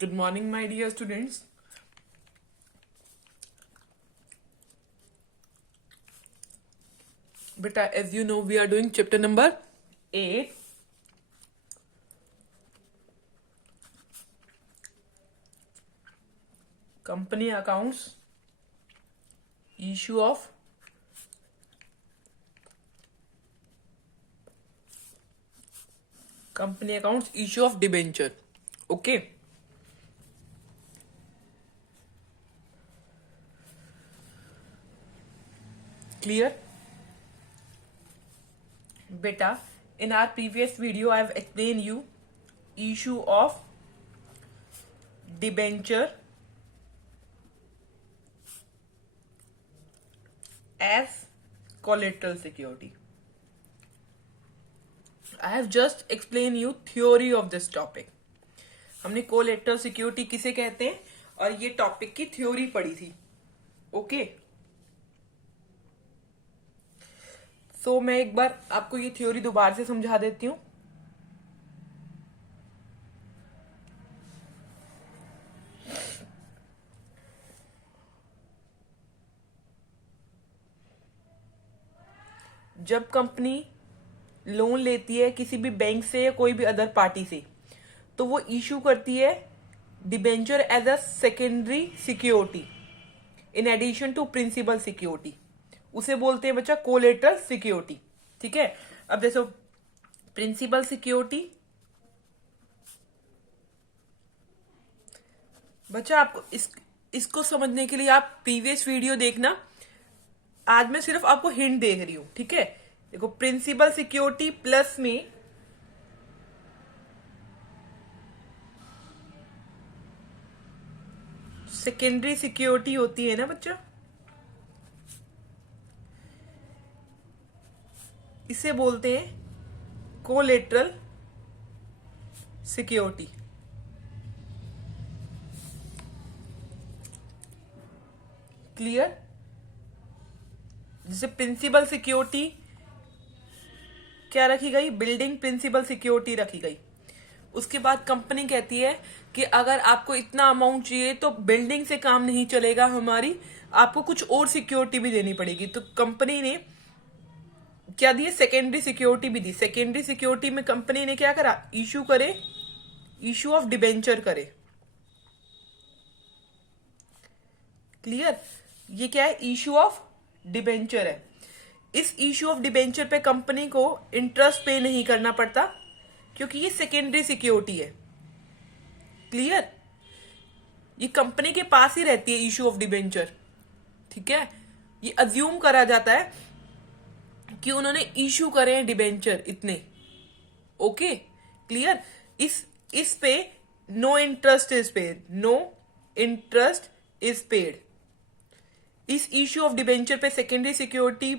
Good morning, my dear students. Beta, as you know, we are doing chapter number 8. Company accounts, issue of company accounts, issue of debenture. Okay. Clear? Beta, in our previous video, I have explained you issue of debenture as collateral security. I have just explained you theory of this topic. हमने collateral security किसे कहते हैं और ये topic की theory पढ़ी थी. Okay. सो मैं एक बार आपको ये थ्योरी दोबारा से समझा देती हूँ. जब कंपनी लोन लेती है किसी भी बैंक से या कोई भी अदर पार्टी से, तो वो इशू करती है debenture as a secondary security in addition to principal security. उसे बोलते हैं बच्चा कोलेटरल सिक्योरिटी. ठीक है. अब देखो प्रिंसिपल सिक्योरिटी, बच्चा आपको इसको समझने के लिए आप प्रीवियस वीडियो देखना. आज मैं सिर्फ आपको हिंट दे रही हूं. ठीक है. देखो प्रिंसिपल सिक्योरिटी प्लस में सेकेंडरी सिक्योरिटी होती है ना बच्चा. इसे बोलते हैं कोलेटरल सिक्योरिटी. क्लियर. जैसे प्रिंसिपल सिक्योरिटी क्या रखी गई, बिल्डिंग प्रिंसिपल सिक्योरिटी रखी गई. उसके बाद कंपनी कहती है कि अगर आपको इतना अमाउंट चाहिए तो बिल्डिंग से काम नहीं चलेगा हमारी, आपको कुछ और सिक्योरिटी भी देनी पड़ेगी. तो कंपनी ने क्या दी, सेकेंडरी सिक्योरिटी भी दी. सेकेंडरी सिक्योरिटी में कंपनी ने क्या करा, इशू करे, इशू ऑफ डिबेंचर करे. क्लियर. ये क्या है, इशू ऑफ डिबेंचर है. इस इशू ऑफ डिबेंचर पे कंपनी को इंटरेस्ट पे नहीं करना पड़ता क्योंकि ये सेकेंडरी सिक्योरिटी है. क्लियर. ये कंपनी के पास ही रहती है इशू ऑफ डिबेंचर. ठीक है. ये अज्यूम करा जाता है कि उन्होंने इशू करे हैं डिबेंचर इतने. ओके. क्लियर. इस पे no interest is paid, no interest is paid. इस इशू ऑफ डिबेंचर पे सेकेंडरी सिक्योरिटी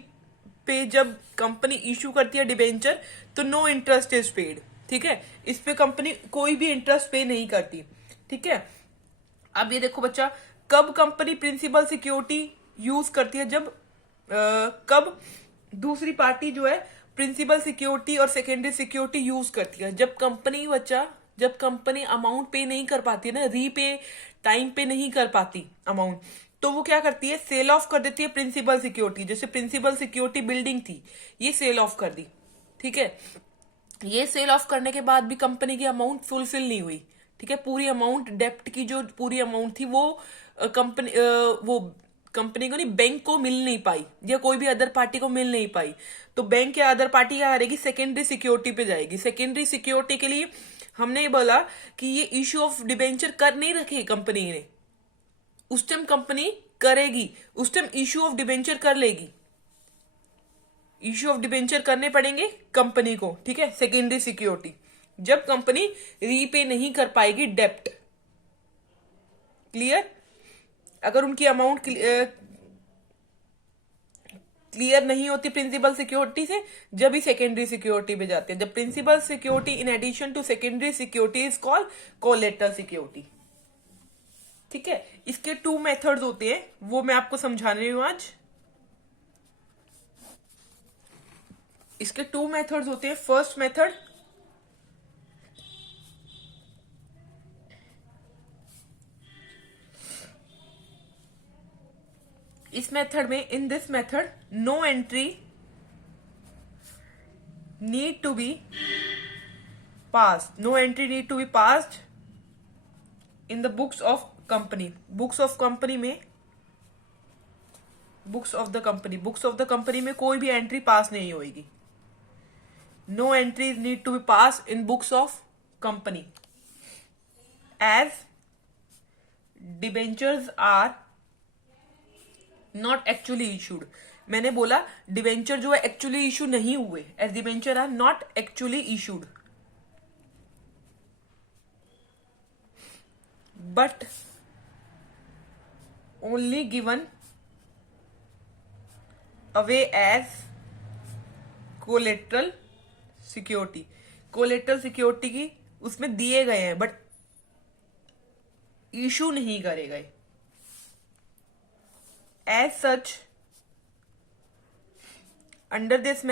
पे जब कंपनी इशू करती है डिबेंचर तो नो इंटरेस्ट इज पेड. ठीक है. इस पे कंपनी कोई भी इंटरेस्ट पे नहीं करती. ठीक है. अब ये देखो बच्चा, कब कंपनी प्रिंसिपल सिक्योरिटी यूज करती है, जब कब दूसरी पार्टी जो है प्रिंसिपल सिक्योरिटी और सेकेंडरी सिक्योरिटी यूज करती है. जब कंपनी बच्चा, जब कंपनी अमाउंट पे नहीं कर पाती है ना, रीपे टाइम पे नहीं कर पाती अमाउंट, तो वो क्या करती है, सेल ऑफ कर देती है प्रिंसिपल सिक्योरिटी. जैसे प्रिंसिपल सिक्योरिटी बिल्डिंग थी, ये सेल ऑफ कर दी. ठीक है. ये सेल ऑफ करने के बाद भी कंपनी की अमाउंट फुलफिल नहीं हुई. ठीक है. पूरी अमाउंट डेप्ट की जो पूरी अमाउंट थी वो कंपनी को नहीं, बैंक को मिल नहीं पाई या कोई भी अदर पार्टी को मिल नहीं पाई. तो बैंक या अदर पार्टी क्या करेगी, सेकेंडरी सिक्योरिटी पे जाएगी. सेकेंडरी सिक्योरिटी के लिए हमने ये बोला कि ये इश्यू ऑफ डिबेंचर कर नहीं रखे कंपनी ने. उस टाइम कंपनी करेगी, उस टाइम इश्यू ऑफ डिबेंचर कर लेगी. इश्यू ऑफ डिबेंचर करने पड़ेंगे कंपनी को. ठीक है. सेकेंडरी सिक्योरिटी जब कंपनी रीपे नहीं कर पाएगी डेप्ट. क्लियर. अगर उनकी अमाउंट क्लियर नहीं होती प्रिंसिपल सिक्योरिटी से, जब ही सेकेंडरी सिक्योरिटी पे जाते हैं. जब principal security in addition to secondary security is called collateral security. ठीक है. इसके 2 मेथड्स होते हैं, वो मैं आपको समझा रही हूं आज. इसके 2 मेथड्स होते हैं. फर्स्ट मेथड, इस मेथड में, in this method, no entry need to be passed, no entry need to be passed in the books of company. Books of company में, बुक्स ऑफ द कंपनी में कोई भी entry pass नहीं होगी। No entry need to be pass in books of company as debentures are not actually issued. मैंने बोला debenture जो है एक्चुअली इशू नहीं हुए, as debenture are not actually issued, but only given away as collateral security. Collateral security की उसमें दिए गए हैं बट इशू नहीं करे गए। As such under this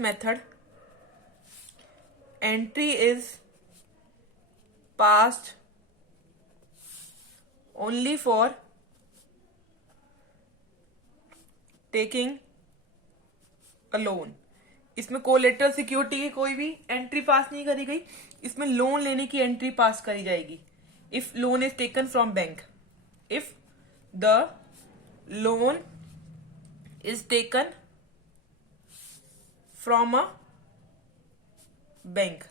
method, entry is passed only for taking a loan. इसमें कोलेटरल सिक्योरिटी की कोई भी एंट्री पास नहीं करी गई, इसमें लोन लेने की एंट्री पास करी जाएगी। If loan is taken from bank, if the loan is taken from a bank,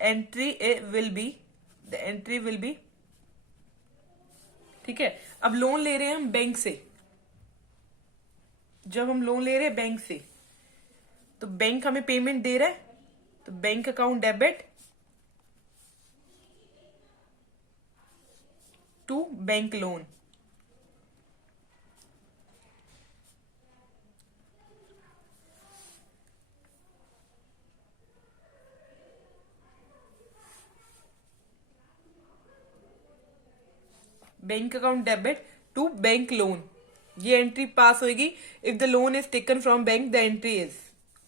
entry will be ठीक है। अब लोन ले रहे हैं हम बैंक से, जब हम लोन ले रहे हैं बैंक से तो बैंक हमें पेमेंट दे रहा है, तो bank account debit to bank loan. Bank account debit to bank loan, ये एंट्री पास होगी if the loan is taken from bank, the entry is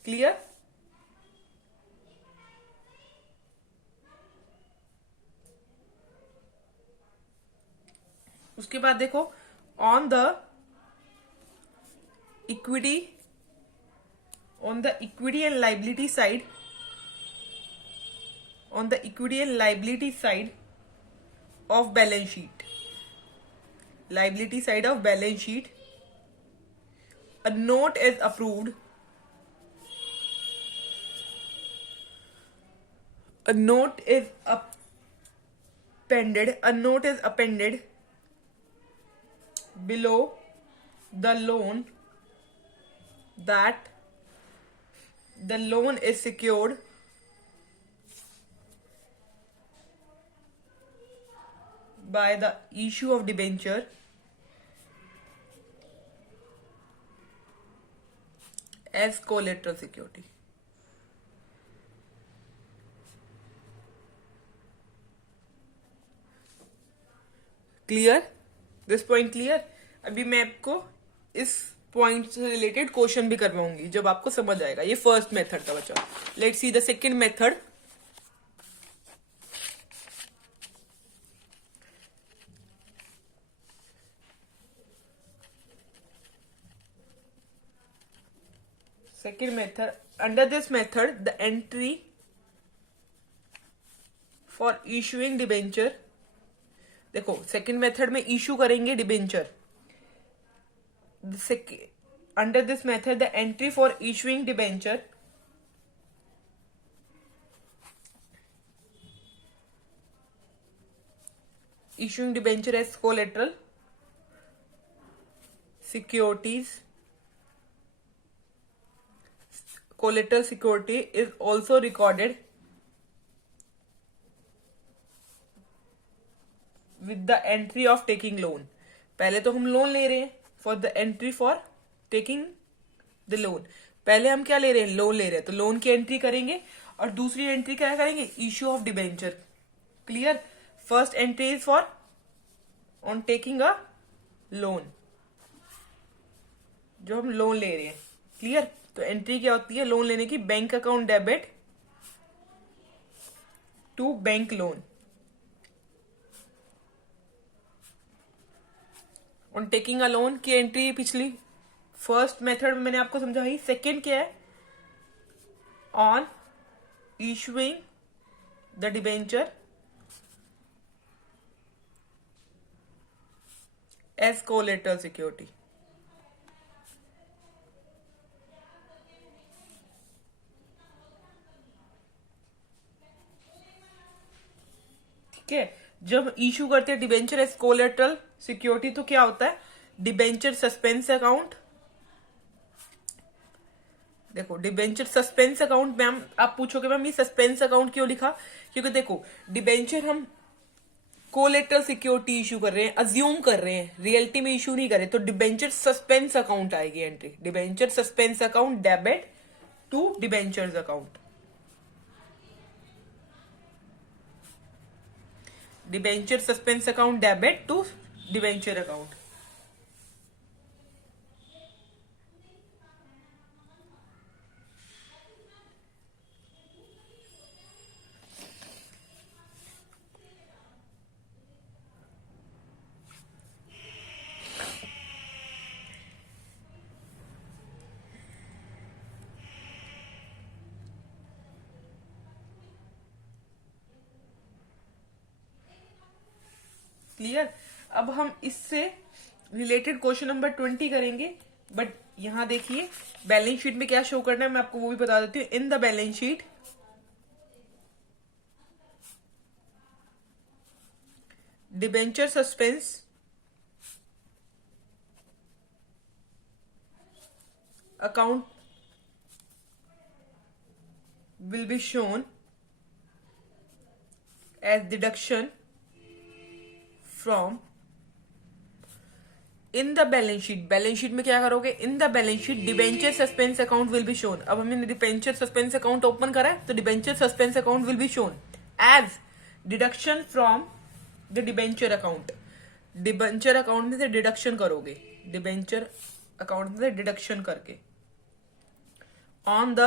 clear. उसके बाद देखो on the equity and liability side, of balance sheet, a note is approved, a note is appended below the loan that the loan is secured by the issue of debenture as collateral security। Clear, this point clear. अभी मैं आपको इस point से related question भी करवाऊंगी जब आपको समझ आएगा। ये फर्स्ट मेथड था बच्चा। Let's see the second method. Second method, under this method the entry for issuing debenture, देखो सेकेंड मेथड में इशू करेंगे debenture. Under this method the entry for issuing debenture as collateral security is also recorded with the entry of taking loan। पहले तो हम loan ले रहे हैं, for the entry for taking the loan. पहले हम क्या ले रहे हैं, लोन ले रहे हैं, तो लोन की एंट्री करेंगे और दूसरी एंट्री क्या करेंगे, issue of debenture. Clear. First entry is for on taking a loan, जो हम लोन ले रहे हैं। क्लियर। तो एंट्री क्या होती है लोन लेने की, bank account debit to bank loan. On taking a loan की एंट्री पिछली फर्स्ट मेथड में मैंने आपको समझाई। सेकेंड क्या है, on issuing the debenture as collateral security. ठीक है, जब इशू करते हैं डिबेंचर एज कोलेटरल सिक्योरिटी तो क्या होता है, डिबेंचर सस्पेंस अकाउंट। देखो डिबेंचर सस्पेंस अकाउंट मैम, आप पूछोगे मैम ये सस्पेंस अकाउंट क्यों लिखा, क्योंकि देखो डिबेंचर हम कोलेटरल सिक्योरिटी इशू कर रहे हैं, अज्यूम कर रहे हैं, रियलिटी में इशू नहीं कर रहे, तो डिबेंचर सस्पेंस अकाउंट आएगी entry. Debenture suspense account debit to debentures account. Debenture suspense account debit to debenture account. Clear. अब हम इससे रिलेटेड क्वेश्चन नंबर 20 करेंगे, बट यहां देखिए बैलेंस शीट में क्या शो करना है मैं आपको वो भी बता देती हूँ। इन the balance sheet debenture suspense account will be shown as deduction from in the balance sheet। Balance sheet में क्या करोगे, in the balance sheet debenture suspense account will be shown. अब हमने डिबेंचर सस्पेंस अकाउंट ओपन करा है तो debenture suspense account will be shown as deduction from the debenture account. Debenture account में से डिडक्शन करोगे, डिबेंचर अकाउंट में से डिडक्शन करके ऑन द,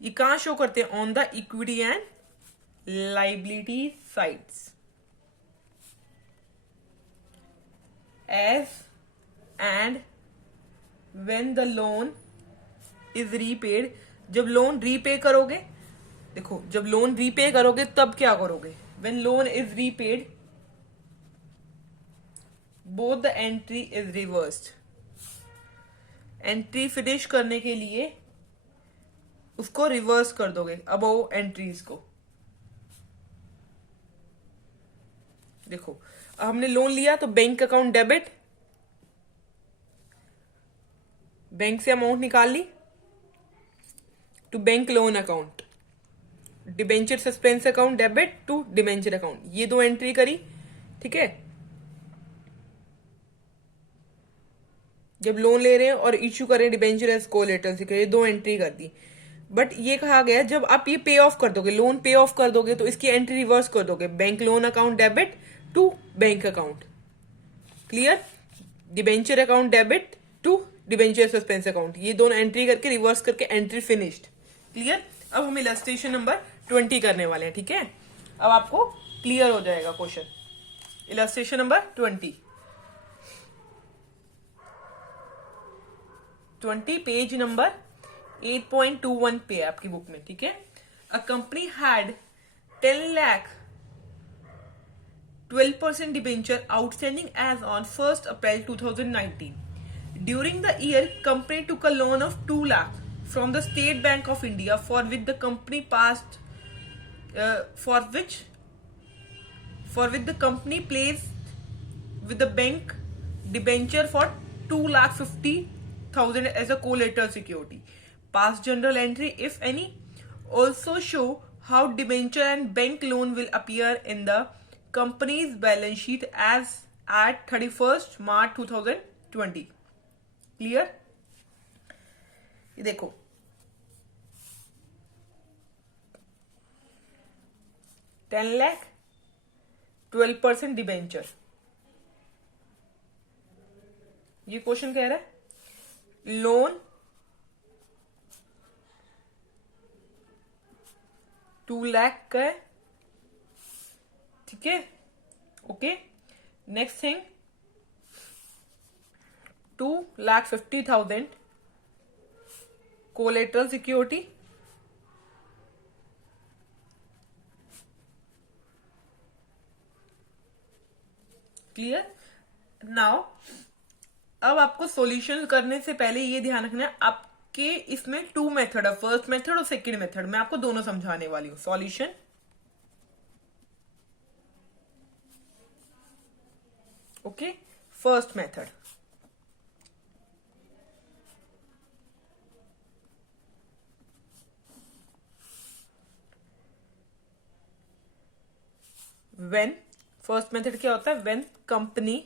ये कहां शो करते हैं, on the equity and liability sides as and when the loan is repaid. जब लोन रीपे करोगे, देखो जब लोन रीपे करोगे तब क्या करोगे, when loan is repaid both the entry is reversed. Entry finish करने के लिए उसको रिवर्स कर दोगे अबव एंट्रीज को। देखो हमने लोन लिया तो बैंक अकाउंट डेबिट, बैंक से अमाउंट निकाल ली to bank loan account, debenture suspense account debit to debenture account, ये दो एंट्री करी। ठीक है, जब लोन ले रहे हैं और इश्यू कर रहे हैं डिबेंचर एज कोलेटरल सिक्योरिटी, ये दो एंट्री कर दी। बट ये कहा गया जब आप ये पे ऑफ कर दोगे, लोन पे ऑफ कर दोगे तो इसकी एंट्री रिवर्स कर दोगे, bank loan account debit to bank account. Clear, debenture account debit to debenture suspense account, ये दोनों एंट्री करके रिवर्स करके एंट्री फिनिश्ड। क्लियर। अब हम इलस्ट्रेशन नंबर 20 करने वाले हैं। ठीक है, अब आपको क्लियर हो जाएगा question. Illustration number 20 page number 8.21 पे है आपकी बुक में। ठीक है, a company had 10 lakh 12% debenture outstanding as on 1st April 2019. During the year, company took a loan of 2 lakh from the State Bank of India for which the company placed with the bank debenture for 2,50,000 as a collateral security. Past journal entry, if any, also show how debenture and bank loan will appear in the company's balance sheet as at 31st March 2020. Clear? ये देखो 10 lakh 12% debenture, ये question कह रहा है loan 2 lakh का है। ठीक है, okay. Next thing, 2,50,000 collateral security. Clear? Now अब आपको सॉल्यूशन करने से पहले ये ध्यान रखना है, आपके इसमें टू मेथड है, फर्स्ट मेथड और सेकंड मेथड। मैं आपको दोनों समझाने वाली हूं। Solution, okay, first method, when, first method क्या होता है? When company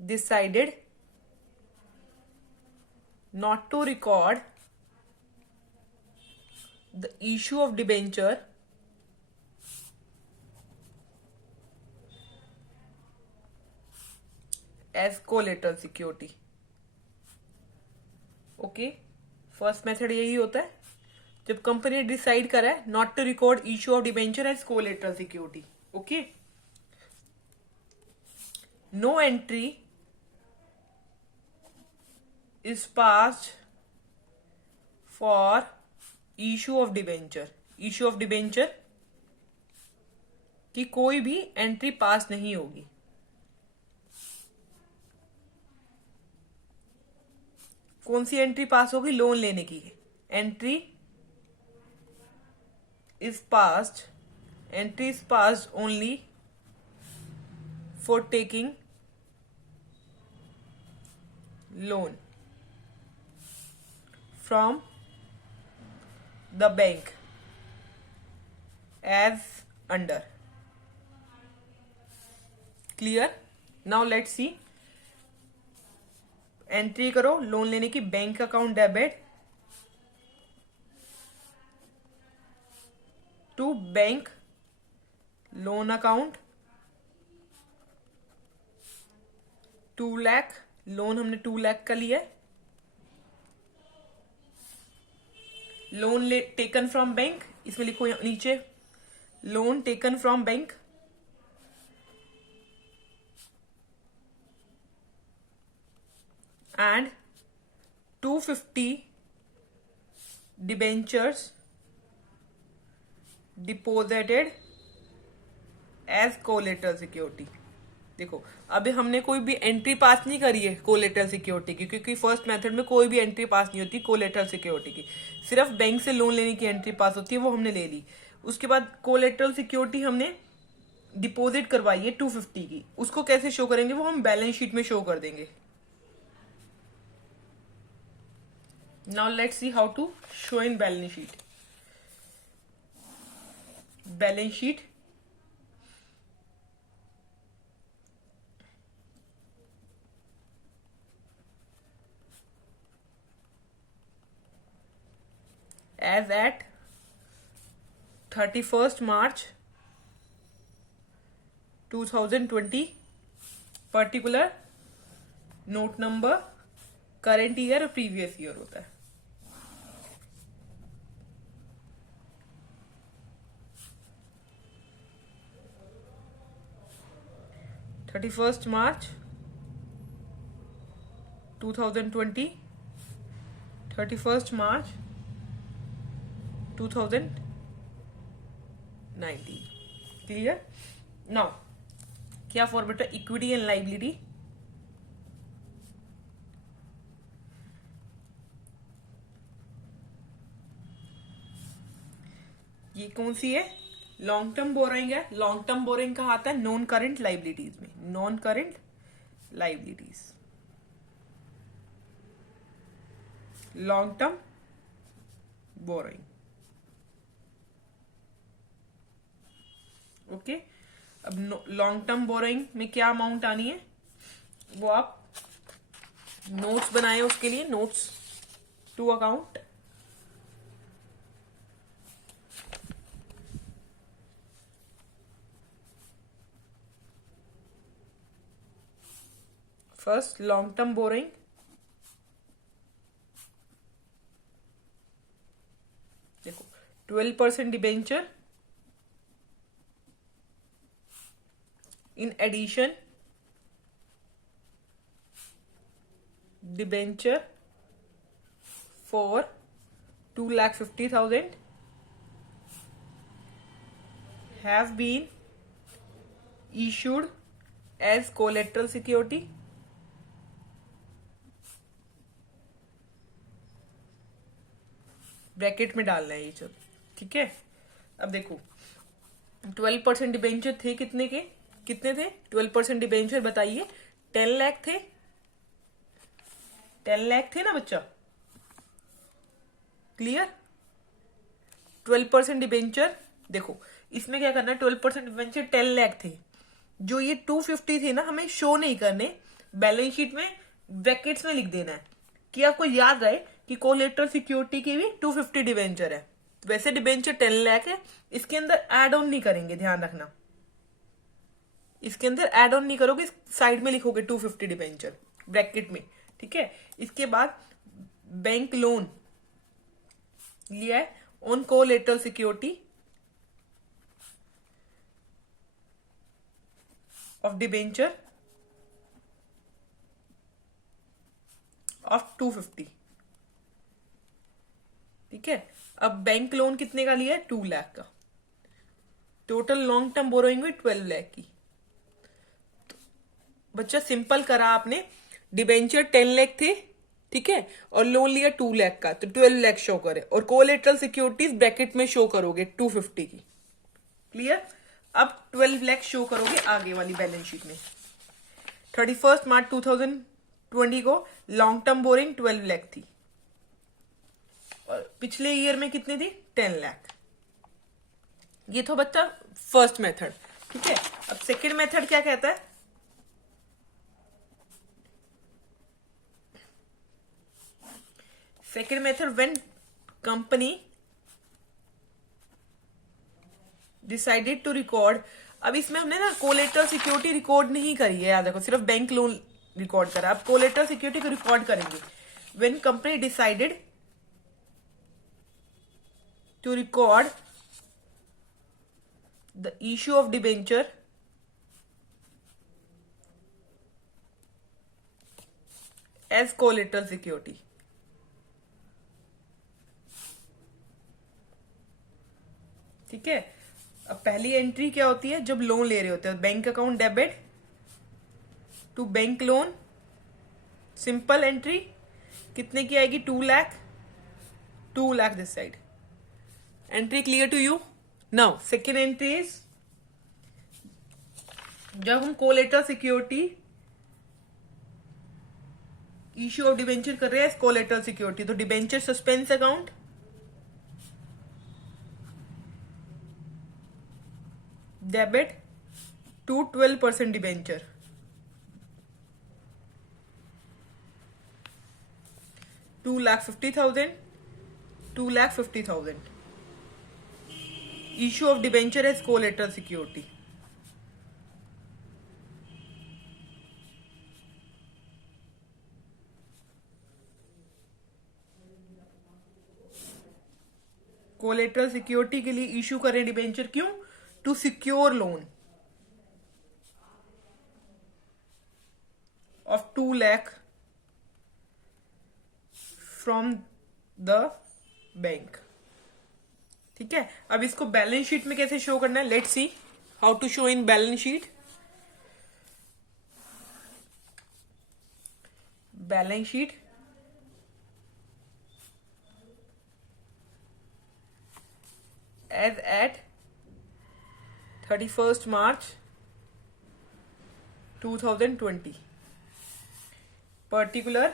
decided not to record the issue of debenture as collateral security. Okay, first method यही होता है जब कंपनी ने डिसाइड करा है not to record issue of debenture as collateral security. Okay, no entry is passed for issue of debenture. issue of debenture की कोई भी एंट्री पास नहीं होगी. कौन सी एंट्री पास होगी? लोन लेने की entry is passed only for taking loan from the bank as under. Clear? Now let's see. Entry करो लोन लेने की, bank account debit to bank loan account 2 lakh, loan हमने 2 लाख का लिया है. लोन टेकन फ्रॉम बैंक, इसमें लिखो नीचे loan taken from bank and 250 debentures deposited as collateral security. देखो अभी हमने कोई भी एंट्री पास नहीं करी है कोलेटरल सिक्योरिटी की, क्योंकि फर्स्ट मेथड में कोई भी एंट्री पास नहीं होती कोलेटरल सिक्योरिटी की, सिर्फ बैंक से लोन लेने की एंट्री पास होती है, वो हमने ले ली. उसके बाद कोलेटरल सिक्योरिटी हमने डिपॉजिट करवाई है 250 की, उसको कैसे शो करेंगे? वो हम बैलेंस शीट में शो कर देंगे. Now let's see how to show in balance sheet. Balance sheet, as at 31st March 2020, particular note number current year और प्रीवियस ईयर होता है. March 2020, 31st March 2019. Clear? Now क्या फॉर्मेट है? Equity and liability. ये कौन सी है? Long term borrowing है. लॉन्ग टर्म बोरोइंग कहाँ आता है? नॉन करंट लाइबिलिटीज में. Non current liabilities, long term borrowing. Okay, अब लॉन्ग टर्म बोरोइंग में क्या अमाउंट आनी है वो आप नोट्स बनाए, उसके लिए notes to account. First long term borrowing, देखो 12% debenture. In addition, debenture for 2,50,000 have been issued as collateral security bracket में डालना है ये सब, ठीक है। अब देखो 12% डिबेंचर थे कितने के, कितने थे 12% डिबेंचर बताइए, 10 लाख थे, 10 लाख थे ना बच्चा, क्लियर। 12% डिबेंचर, देखो इसमें क्या करना है, 12% डिबेंचर 10 लाख थे, जो ये 250 थे ना हमें शो नहीं करने, बैलेंस शीट में ब्रैकेट्स में लिख देना है कि आपको याद रहे कि कोलेटरल सिक्योरिटी की भी 250 डिबेंचर है। वैसे डिबेंचर 10 लाख है, इसके अंदर एड ऑन नहीं करेंगे, ध्यान रखना, इसके अंदर एड ऑन नहीं करोगे, साइड में लिखोगे 250 डिबेंचर ब्रैकेट में, ठीक है। इसके बाद बैंक लोन लिया है on collateral security of debenture of 250, ठीक है। अब बैंक लोन कितने का लिया है, 2 लाख का, टोटल लॉन्ग टर्म बोरोइंग भी 12 लाख की। तो बच्चा सिंपल करा आपने, डिबेंचर 10 लाख थे, ठीक है, और लोन लिया 2 लाख का, तो 12 लाख शो करे, और कोलेटरल सिक्योरिटीज ब्रैकेट में शो करोगे 250 की, क्लियर। अब 12 लाख शो करोगे आगे वाली बैलेंस शीट में। 31 मार्च 2020 को लॉन्ग टर्म बोरिंग 12 लाख थी, और पिछले ईयर में कितनी थी, 10 लाख। ये तो बच्चा फर्स्ट मेथड, ठीक है। अब सेकेंड मेथड क्या कहता है, second method, when company decided to record, अब इसमें हमने ना कोलेटरल सिक्योरिटी रिकॉर्ड नहीं करी है, याद रखो, सिर्फ बैंक लोन रिकॉर्ड करा, अब कोलेटरल सिक्योरिटी को रिकॉर्ड करेंगे। When company decided to record the issue of debenture as collateral security, ठीक है। अब पहली एंट्री क्या होती है, जब लोन ले रहे होते हैं, bank account debit to bank loan, simple entry कितने की आएगी, 2 lakh, 2 lakh this side, entry clear to you. Now second entry is, जब हम collateral security issue of debenture कर रहे हैं कोलेटरल सिक्योरिटी, तो debenture suspense account debit to 12% debenture, 2,50,000, 2,50,000 issue of debenture as collateral security. Collateral security के लिए issue करें debenture, क्यों, to secure loan of 2 lakh from the bank, ठीक है। अब इसको बैलेंस शीट में कैसे शो करना है, let's see how to show in balance sheet. Balance sheet, as at 31st March 2020, particular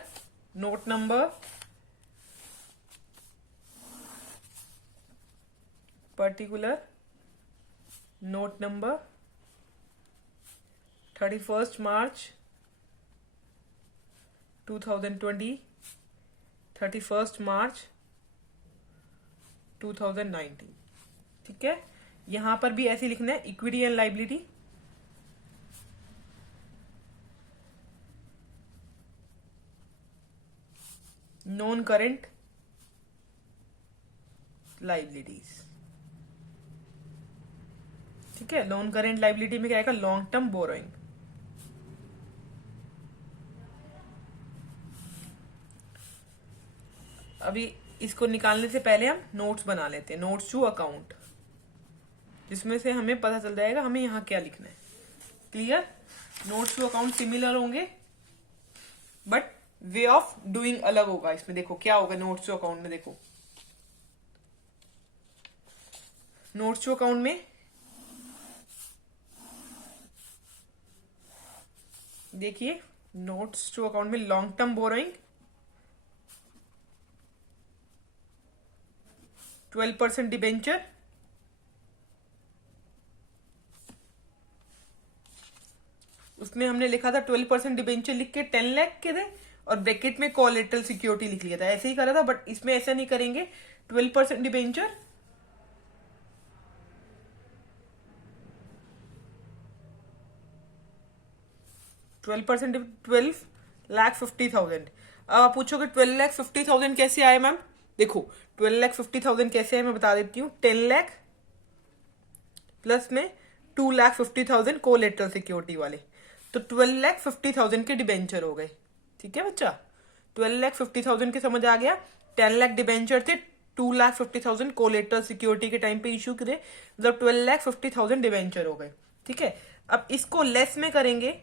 note number, particular note number 31st March 2020, 31st March 2019, ठीक है। यहां पर भी ऐसे लिखना है, equity and liability, non current liabilities, ठीक है। नॉन करेंट लाइबिलिटी में क्या आएगा, लॉन्ग टर्म बोरोइंग, अभी इसको निकालने से पहले हम नोट्स बना लेते हैं, नोट्स टू अकाउंट, जिसमें से हमें पता चल जाएगा हमें यहाँ क्या लिखना है। Clear? Notes to account similar होंगे बट वे ऑफ डूइंग अलग होगा। इसमें देखो क्या होगा नोट्स टू अकाउंट में, देखो नोट्स टू अकाउंट में देखिए, नोट्स टू अकाउंट में लॉन्ग टर्म बोरोइंग 12% डिबेंचर, उसमें हमने लिखा था 12% डिबेंचर लिख के 10 लाख के थे और ब्रैकेट में कोलेटरल सिक्योरिटी लिख लिया था, ऐसे ही करा था। बट इसमें ऐसा नहीं करेंगे, 12% डिबेंचर 12% 12,50,000। अब आप पूछोगे 12,50,000 कैसे आए मैम? देखो 12,50,000 कैसे आए मैं बता देती हूँ। 10 लाख प्लस में 2,50,000 कोलेटरल सिक्योरिटी वाले, तो 12,50,000 के डिबेंचर हो गए। ठीक है बच्चा, 12,50,000 के समझ आ गया। 10 लाख डिबेंचर थे, 2,50,000 कोलेटरल सिक्योरिटी के टाइम पे इशू करे, मतलब 12,50,000 डिबेंचर हो गए। ठीक है, अब इसको लेस में करेंगे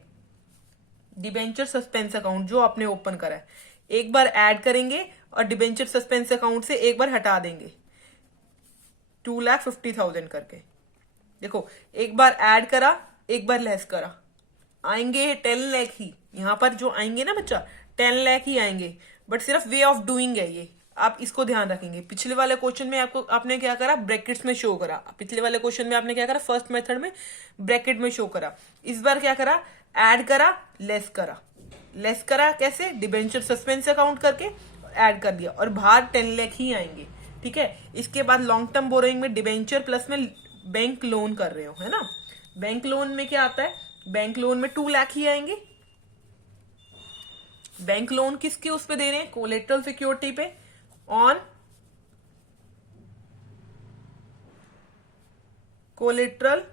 डिबेंचर सस्पेंस अकाउंट जो आपने ओपन करा है, एक बार ऐड करेंगे और डिबेंचर सस्पेंस अकाउंट से एक बार हटा देंगे 2,50,000 करके। देखो एक बार ऐड करा, एक बार लेस करा, आएंगे 10 लाख ही। यहां पर जो आएंगे ना बच्चा 10 लाख ही आएंगे, बट सिर्फ वे ऑफ डूइंग है ये, आप इसको ध्यान रखेंगे। पिछले वाले क्वेश्चन में आपने क्या करा, ब्रैकेट्स में शो करा। पिछले वाले क्वेश्चन में आपने क्या करा, फर्स्ट मेथड में ब्रैकेट में शो करा। इस बार क्या करा, ऐड करा, लेस करा। लेस करा कैसे, डिबेंचर सस्पेंस अकाउंट करके ऐड कर दिया, और बाहर 10 लाख ही आएंगे। ठीक है, इसके बाद लॉन्ग टर्म बोरोइंग में डिबेंचर प्लस में बैंक लोन कर रहे हो, है ना। बैंक लोन में क्या आता है, बैंक लोन में 2 लाख ही आएंगे। बैंक लोन किसके उस पे दे रहे हैं, कोलेटरल सिक्योरिटी पे, on collateral,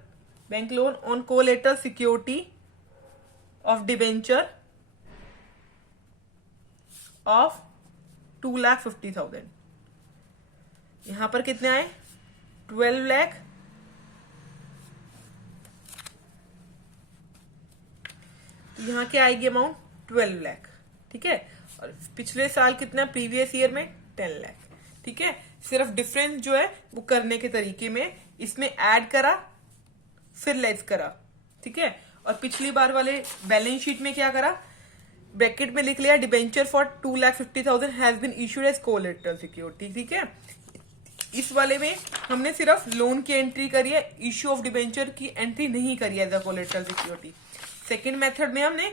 bank loan on collateral security of debenture of 2,50,000। यहां पर कितने आए, 12 लाख, यहां क्या आएगी अमाउंट, 12 लाख। ठीक है, और पिछले साल कितना, प्रीवियस ईयर में 10 लाख। ठीक है, सिर्फ डिफरेंस जो है वो करने के तरीके में, इसमें ऐड करा फिर लेस करा। ठीक है, और पिछली बार वाले बैलेंस शीट में क्या करा, ब्रैकेट में लिख लिया debenture for 2,50,000 has been issued as collateral security. ठीक है, इस वाले में हमने सिर्फ लोन की एंट्री करी है, इश्यू ऑफ डिबेंचर की एंट्री नहीं करी है as a collateral security. Second method में हमने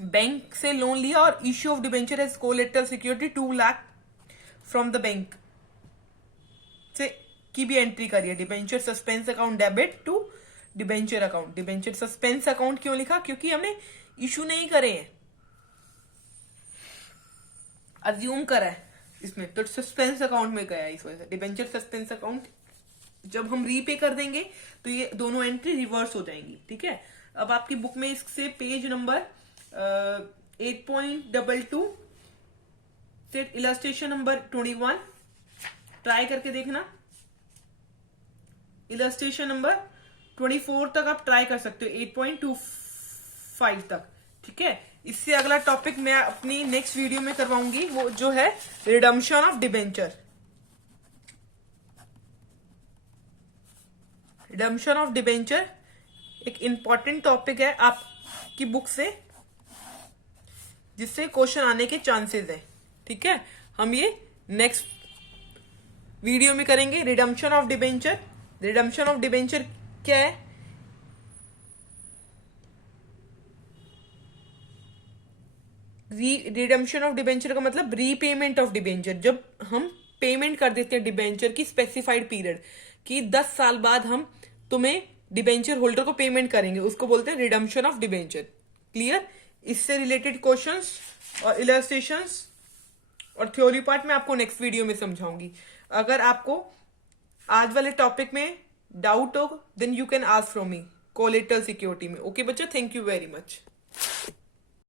बैंक से लोन लिया और issue of debenture as collateral security 2 lakh from the bank से की भी एंट्री करी है। Debenture suspense account debit to debenture account. Debenture suspense account क्यों लिखा, क्योंकि हमने इशू नहीं करे हैं, अज्यूम करा है इसमें, तो सस्पेंस अकाउंट में गया है इस वजह से। डिबेंचर सस्पेंस अकाउंट जब हम रीपे कर देंगे तो ये दोनों एंट्री रिवर्स हो जाएंगी। ठीक है, अब आपकी बुक में इससे पेज नंबर 8.22 से इलस्ट्रेशन नंबर 21 ट्राई करके देखना। इलस्ट्रेशन नंबर 24 तक आप ट्राई कर सकते हो, 8.25 तक। ठीक है, इससे अगला टॉपिक मैं अपनी नेक्स्ट वीडियो में करवाऊंगी, वो जो है redemption of debenture. Redemption of debenture एक इंपॉर्टेंट टॉपिक है आपकी बुक से, जिससे क्वेश्चन आने के चांसेस है। ठीक है, हम ये नेक्स्ट वीडियो में करेंगे redemption of debenture. Redemption of debenture क्या है, रिडम्पशन ऑफ डिबेंचर का मतलब रीपेमेंट ऑफ डिबेंचर। जब हम पेमेंट कर देते हैं डिबेंचर की स्पेसिफाइड पीरियड कि 10 साल बाद हम तुम्हें डिबेंचर होल्डर को पेमेंट करेंगे, उसको बोलते हैं रिडम्पशन ऑफ डिबेंचर। क्लियर? इससे रिलेटेड क्वेश्चंस और इलस्ट्रेशंस और थ्योरी पार्ट मैं आपको नेक्स्ट वीडियो में समझाऊंगी। अगर आपको आज वाले टॉपिक में डाउट हो then you can ask from me collateral security में। ओके बच्चा, थैंक यू वेरी मच।